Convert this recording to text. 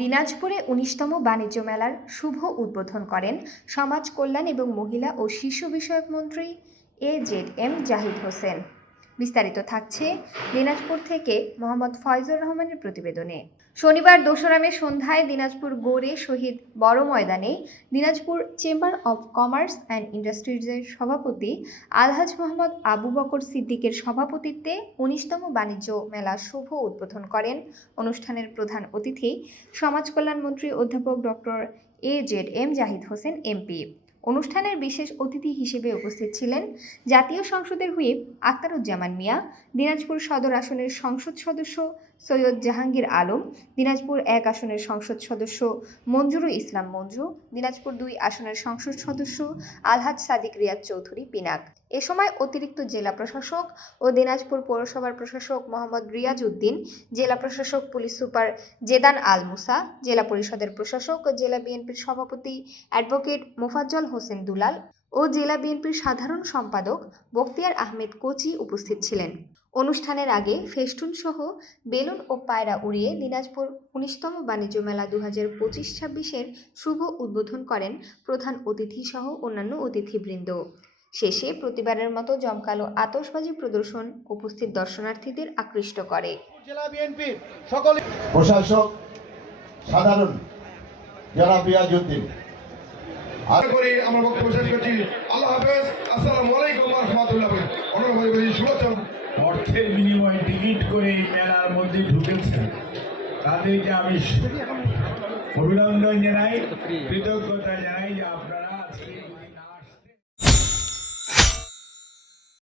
দিনাজপুরে 19তম বাণিজ্য মেলার শুভ উদ্বোধন করেন সমাজ কল্যাণ এবং মহিলা ও শিশু বিষয়ক মন্ত্রী AZM জাহিদ হোসেন। বিস্তারিত থাকছে দিনাজপুর থেকে মোহাম্মদ ফয়জুর রহমানের প্রতিবেদনে। শনিবার 2 মে সন্ধ্যায় দিনাজপুর গৌড়ে শহীদ বড় ময়দানে Dinajpur chamber of commerce and ইন্ডাস্ট্রিজের সভাপতি আলহাজ মোহাম্মদ আবু বকর সিদ্দিকের সভাপতিত্বে 19তম বাণিজ্য মেলা শুভ উদ্বোধন করেন অনুষ্ঠানের প্রধান অতিথি সমাজ কল্যাণ মন্ত্রী অধ্যাপক doctor AZM Zahid Hossain MP। অনুষ্ঠানের বিশেষ অতিথি হিসেবে উপস্থিত ছিলেন জাতীয় সংসদের হুইপ আখতারুজ্জামান মিয়া, দিনাজপুর সদর আসনের সংসদ সদস্য সৈয়দ জাহাঙ্গীর আলম, দিনাজপুর 1 আসনের সংসদ সদস্য মঞ্জুরুল ইসলাম মঞ্জু, দিনাজপুর 2 আসনের সংসদ সদস্য আলহাজ সাদিক রিয়াদ চৌধুরী পিনাক। এ সময় অতিরিক্ত জেলা প্রশাসক ও দিনাজপুর পৌরসভার প্রশাসক মোহাম্মদ রিয়াজ উদ্দিন, জেলা প্রশাসক পুলিশ সুপার জেদান আল মুসা, জেলা পরিষদের প্রশাসক ও জেলা বিএনপির সভাপতি অ্যাডভোকেট মোফাজ্জল হোসেন দুলাল ও জেলা বিএনপির সাধারণ সম্পাদক বখতিয়ার আহমেদ কোচি উপস্থিত ছিলেন। অনুষ্ঠানের আগে ফেস্টুন সহ বেলুন ও পায়রা উড়িয়ে দিনাজপুর 19তম বাণিজ্য মেলা 2025-26-এর শুভ উদ্বোধন করেন প্রধান অতিথি সহ অন্যান্য অতিথিবৃন্দ। শেষে প্রতিবারের মতো জমকালো আতশবাজি প্রদর্শন উপস্থিত দর্শনার্থীদের আকৃষ্ট করে। জেলা বিএনপির সকল প্রশাসক সাধারণ জনাব রিয়াজ উদ্দিন আমরা বক্তব্য শেষ করছি। আল্লাহ হাফেজ। আসসালামু আলাইকুম ওয়া রাহমাতুল্লাহ। শুভেচ্ছা। অর্থের বিনিময়ে টিকিট করে মেলার মধ্যে ঢুকেছেন তাদেরকে আমি অভিনন্দন জানাই, কৃতজ্ঞতা জানাই যে আপনারা